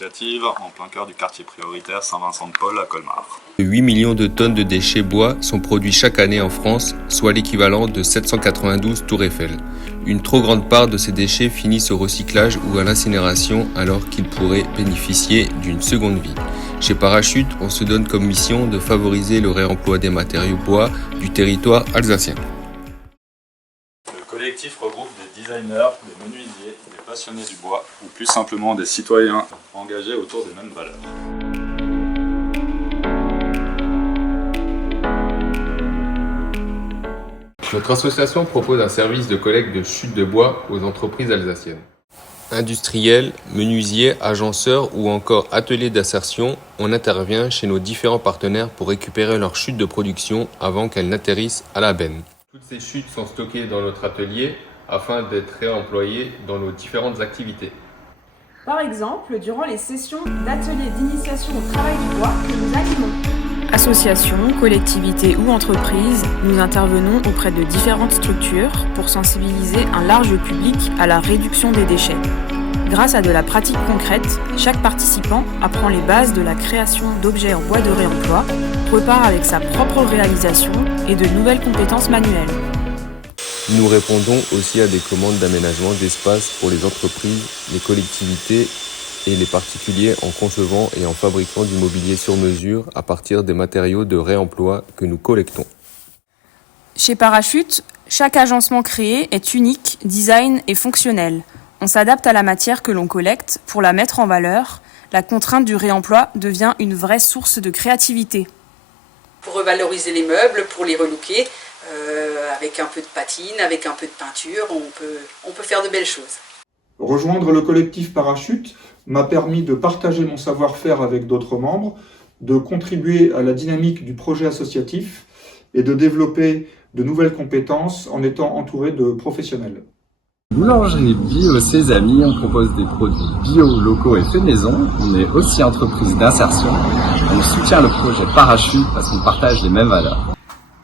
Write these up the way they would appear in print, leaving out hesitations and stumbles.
associative en plein cœur du quartier prioritaire Saint-Vincent-de-Paul à Colmar. 8 millions de tonnes de déchets bois sont produits chaque année en France, soit l'équivalent de 792 tours Eiffel. Une trop grande part de ces déchets finissent au recyclage ou à l'incinération alors qu'ils pourraient bénéficier d'une seconde vie. Chez Parachute, on se donne comme mission de favoriser le réemploi des matériaux bois du territoire alsacien. Le collectif regroupe des designers, des menuisiers, des passionnés du bois ou plus simplement des citoyens engagés autour des mêmes valeurs. Notre association propose un service de collecte de chutes de bois aux entreprises alsaciennes. Industriels, menuisiers, agenceurs ou encore ateliers d'insertion, on intervient chez nos différents partenaires pour récupérer leurs chutes de production avant qu'elles n'atterrissent à la benne. Toutes ces chutes sont stockées dans notre atelier afin d'être réemployées dans nos différentes activités. Par exemple, durant les sessions d'ateliers d'initiation au travail du bois que nous animons. Associations, collectivités ou entreprises, nous intervenons auprès de différentes structures pour sensibiliser un large public à la réduction des déchets. Grâce à de la pratique concrète, chaque participant apprend les bases de la création d'objets en bois de réemploi, repart avec sa propre réalisation et de nouvelles compétences manuelles. Nous répondons aussi à des commandes d'aménagement d'espace pour les entreprises, les collectivités et les particuliers en concevant et en fabriquant du mobilier sur mesure à partir des matériaux de réemploi que nous collectons. Chez Parachute, chaque agencement créé est unique, design et fonctionnel. On s'adapte à la matière que l'on collecte pour la mettre en valeur. La contrainte du réemploi devient une vraie source de créativité. Pour revaloriser les meubles, pour les relooker, avec un peu de patine, avec un peu de peinture, on peut faire de belles choses. Rejoindre le collectif Parachute m'a permis de partager mon savoir-faire avec d'autres membres, de contribuer à la dynamique du projet associatif et de développer de nouvelles compétences en étant entouré de professionnels. Boulangerie Bio Sésame, on propose des produits bio, locaux et faits maison. On est aussi entreprise d'insertion. On soutient le projet Parachute parce qu'on partage les mêmes valeurs.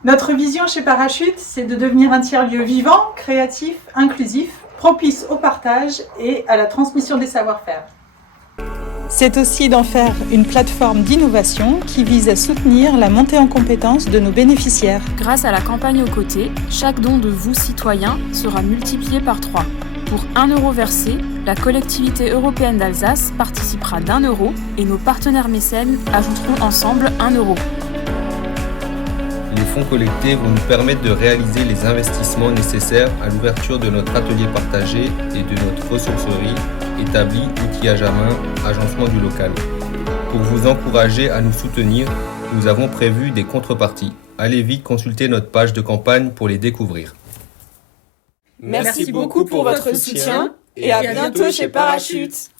Notre vision chez Parachute, c'est de devenir un tiers-lieu vivant, créatif, inclusif, propice au partage et à la transmission des savoir-faire. C'est aussi d'en faire une plateforme d'innovation qui vise à soutenir la montée en compétences de nos bénéficiaires. Grâce à la campagne aux côtés, chaque don de vous, citoyens, sera multiplié par 3. Pour 1 euro versé, la collectivité européenne d'Alsace participera d'1 € et nos partenaires mécènes ajouteront ensemble 1 euro. Les fonds collectés vont nous permettre de réaliser les investissements nécessaires à l'ouverture de notre atelier partagé et de notre ressourcerie établie outillage à main, agencement du local. Pour vous encourager à nous soutenir, nous avons prévu des contreparties. Allez vite consulter notre page de campagne pour les découvrir. Merci beaucoup pour votre soutien et à bientôt chez Parachute.